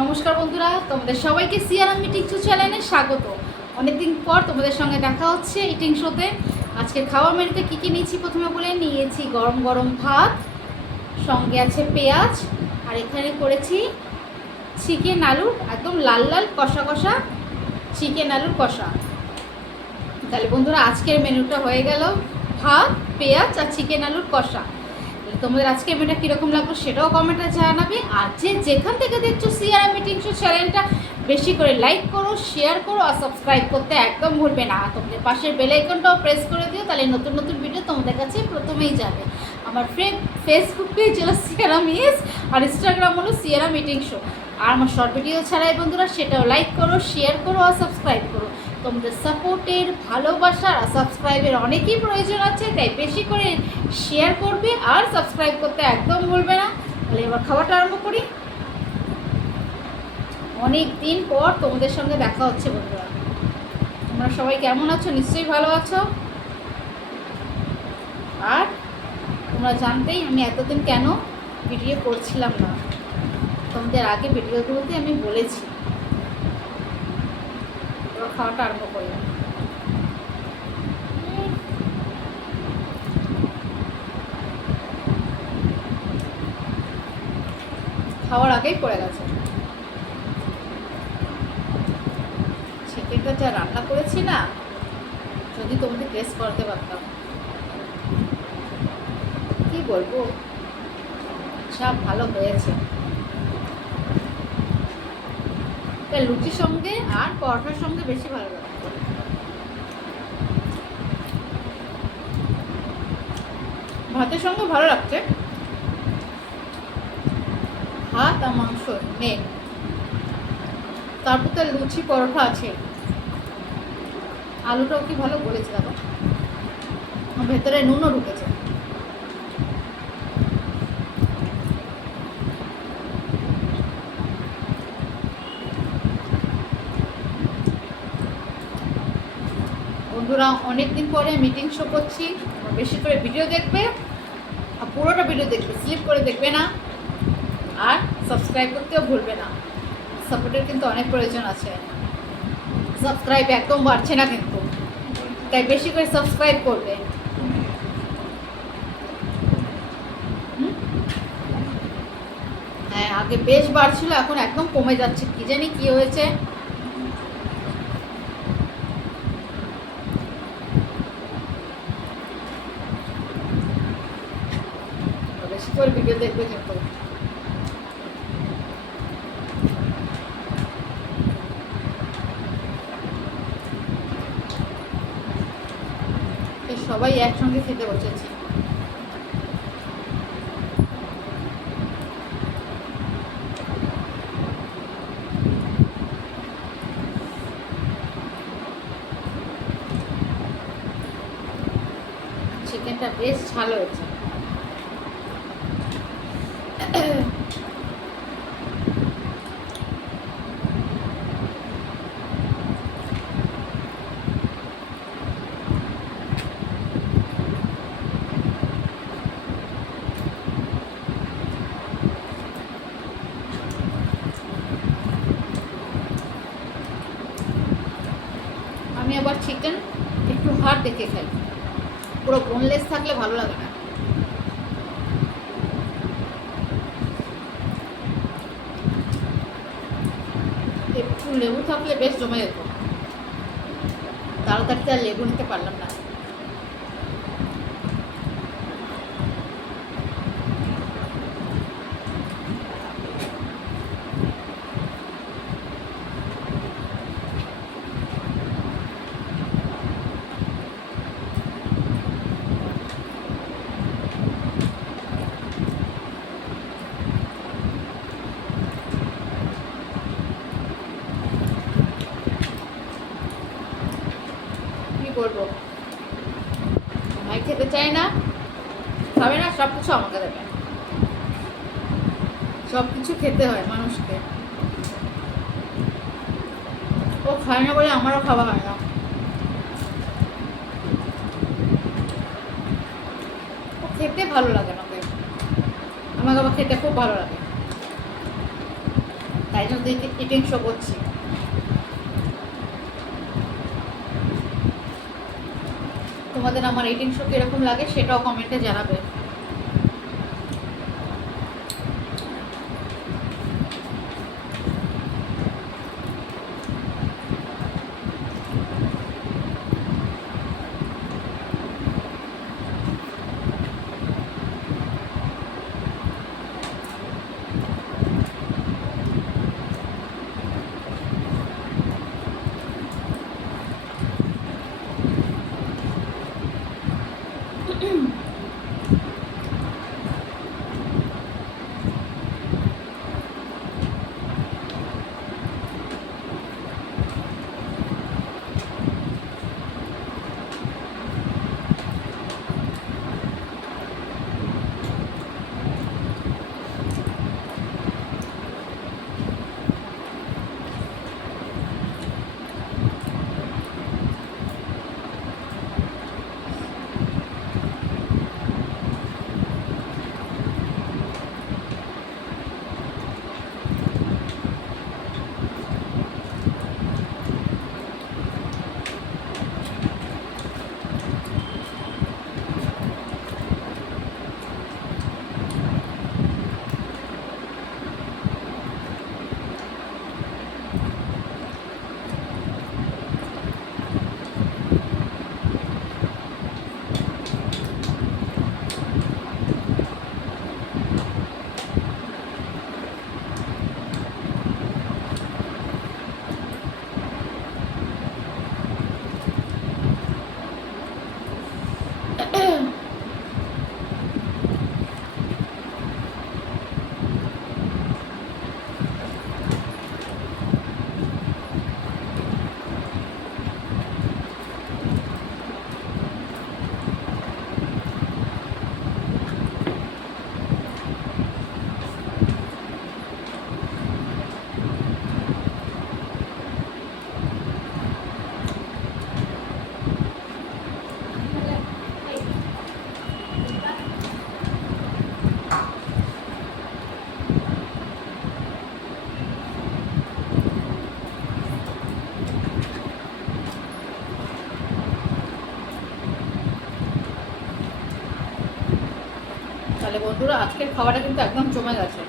নমস্কার বন্ধুরা, তোমাদের সবাইকে সিয়ারাম ইটিং শো চ্যানেলে স্বাগত। অনেকদিন পর তোমাদের সঙ্গে দেখা হচ্ছে ইটিং শোতে। আজকে খাওয়ার মেনুতে কী কী নিয়েছি প্রথমে বলে নিয়েছি। গরম গরম ভাত, সঙ্গে আছে পেঁয়াজ, আর এখানে করেছি চিকেন আলুর একদম লাল লাল কষা কষা চিকেন আলুর কষা। তাহলে বন্ধুরা আজকের মেনুটা হয়ে গেল ভাত, পেঁয়াজ আর চিকেন আলুর কষা। তোমাদের আজকে মেনুটা কীরকম লাগলো সেটাও কমেন্টে জানাবে। আর যেখান থেকে দেখছো সিয়ারাম ইটিং শো চ্যানেলটা বেশি করে লাইক করো, শেয়ার করো আর সাবস্ক্রাইব করতে একদম ভুলবে না। আর তোমাদের পাশের বেল আইকনটাও প্রেস করে দিও, তাহলে নতুন নতুন ভিডিও তোমাদের কাছে প্রথমেই যাবে। আমার ফেসবুক পেজ হলো সিয়ারাম ইস, আর ইনস্টাগ্রাম হলো সিয়ারাম ইটিং শো। আর আমার শর্ট ভিডিও ছাড়াই বন্ধুরা সেটাও লাইক করো, শেয়ার করো আর সাবস্ক্রাইব করো। তোমাদের সাপোর্টের, ভালোবাসার আর সাবস্ক্রাইবের অনেকই প্রয়োজন আছে, তাই বেশি করে শেয়ার করবে আর সাবস্ক্রাইব করতে একদম ভুলবে না। তাহলে এবার খাওয়াটা আরম্ভ করি। অনেক দিন পর তোমাদের সঙ্গে দেখা হচ্ছে বন্ধুরা। তোমরা সবাই কেমন আছো? নিশ্চয়ই ভালো আছো। আর তোমরা জানতেই আমি এতদিন কেন ভিডিও করছিলাম না, তোমাদের আগে ভিডিওগুলোতে আমি বলেছি। এবার খাওয়াটা আরম্ভ করলাম। খাওয়ার আগেই পড়ে গেছে। চিকেনটা যা রান্না করেছি না, যদি তোমাদের টেস্ট করতে পারতাম, কি বলবো, সব ভালো হয়েছে। তাই লুচির সঙ্গে আর পরোটার সঙ্গে বেশি ভালো লাগতো। ভাতের সঙ্গে ভালো লাগছে, ভাত আর মাংস মেন, তারপর তো লুচি পরোটা আছে। আলুটাও কি ভালো বলেছে দেখো, ভেতরে নুনও ঢুকেছে। বন্ধুরা অনেক দিন পরে মিটিং শো করছি, বেশি করে ভিডিও দেখবে আর পুরোটা ভিডিও দেখবে, স্লিপ করে দেখবে না। আর সাবস্ক্রাইব করতেও ভুলবে না, সাপোর্টের কিন্তু অনেক প্রয়োজন আছে। সাবস্ক্রাইব একদম বাড়ছে না কিন্তু, তাই বেশি করে সাবস্ক্রাইব করবে। হ্যাঁ, আগে বেশ বাড়ছিল, এখন একদম কমে যাচ্ছে, কি জানি কি হয়েছে। বেশি করে ভিডিও দেখবে কিন্তু। সবাই একসঙ্গে খেতে বসেছি। চিকেনটা বেশ ভালো হয়েছে। আমি আবার চিকেন একটু হাড় দেখে খাই, পুরো বোনলেস থাকলে ভালো লাগে না। একটু লেবু থাকলে বেশ জমে যেত, তাড়াতাড়ি আর লেবু নিতে পারলাম না। করবো, ভাই খেতে চায় না, খাবে না, সব কিছু আমাকে দেবে। সব কিছু খেতে হয় মানুষকে, ও খায় না বলে আমারও খাওয়া হয় না। ও খেতে ভালো লাগে না, আমাকে আবার খেতে খুব ভালো লাগে। তাই জন্য ইটিং শো করছি। তোমাদের আমার ইটিং শো কীরকম লাগে সেটাও কমেন্টে জানাবে। তাহলে বন্ধুরা আজকের খাওয়াটা কিন্তু একদম জমে গেছে।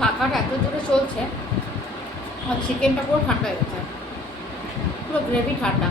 পাখাটা এত জোরে চলছে আর চিকেনটা পুরো ঠান্ডা হয়ে গেছে, পুরো গ্রেভি ঠান্ডা।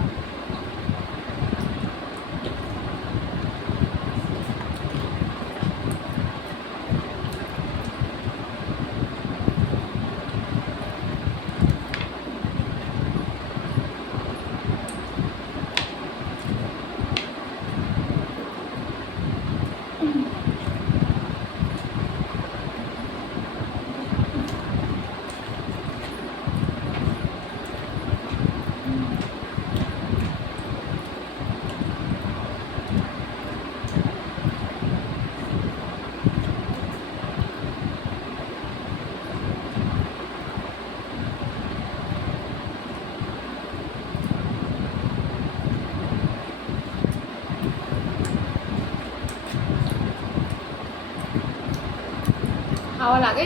খাওয়ার আগে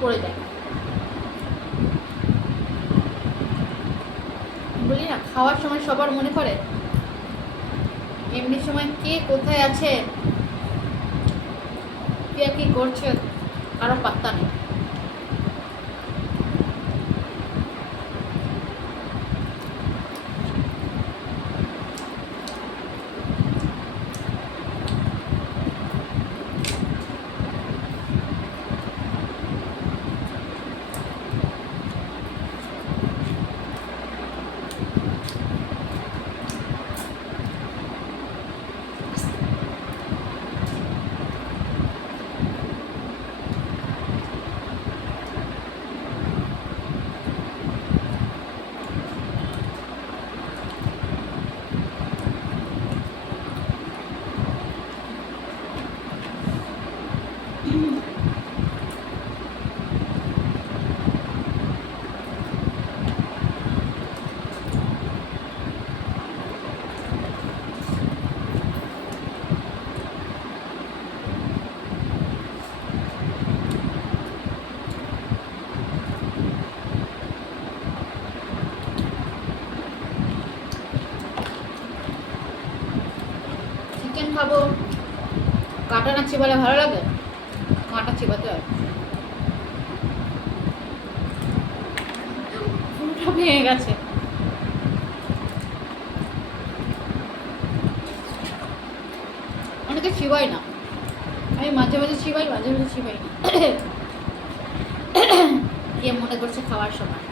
পড়ে যায়, বলি না খাওয়ার সময় সবার মনে পড়ে, এমনি সময় কে কোথায় আছে, কে কি করছে কারো পাত্তা নেই। চিকেন খাবো, কাটা না চিবালে ভালো লাগে, কাটা চিবাতে হয়, পুরোটা ভেঙে গেছে। অনেকে চিবাই না, আমি মাঝে মাঝে চিবাই, মাঝে মাঝে চিবাই না। কে মনে করছে খাওয়ার সময়।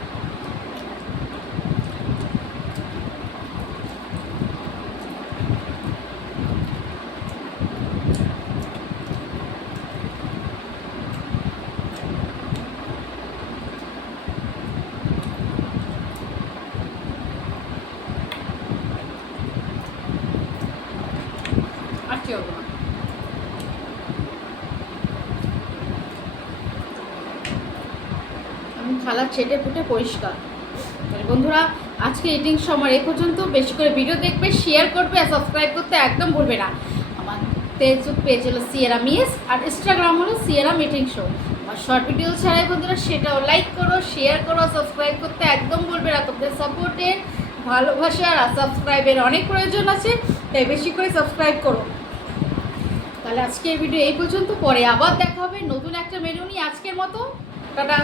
আর কি হবে না, আমি থালা ছেটে ফুটে পরিষ্কার। তাহলে বন্ধুরা আজকে ইটিং সময় এ পর্যন্ত, বেশি করে ভিডিও দেখবে, শেয়ার করবে আর সাবস্ক্রাইব করতে একদম ভুলবে না। আমার ফেসবুক পেজ হলো সিয়েরা মিস আর ইনস্টাগ্রাম হলো সিয়েরা মিটিং শো। আর শর্ট ভিডিও ছাড়াই বন্ধুরা সেটাও লাইক করো, শেয়ার করো, সাবস্ক্রাইব করতে একদম ভুলবে না। তোমাদের সাপোর্টের, ভালোবাসার আর সাবস্ক্রাইবের অনেক প্রয়োজন আছে, তাই বেশি করে সাবস্ক্রাইব করো। তাহলে আজকের ভিডিও এই পর্যন্ত, পরে আবার দেখা হবে নতুন একটা মেনু নিয়ে। আজকের মতো টাটা।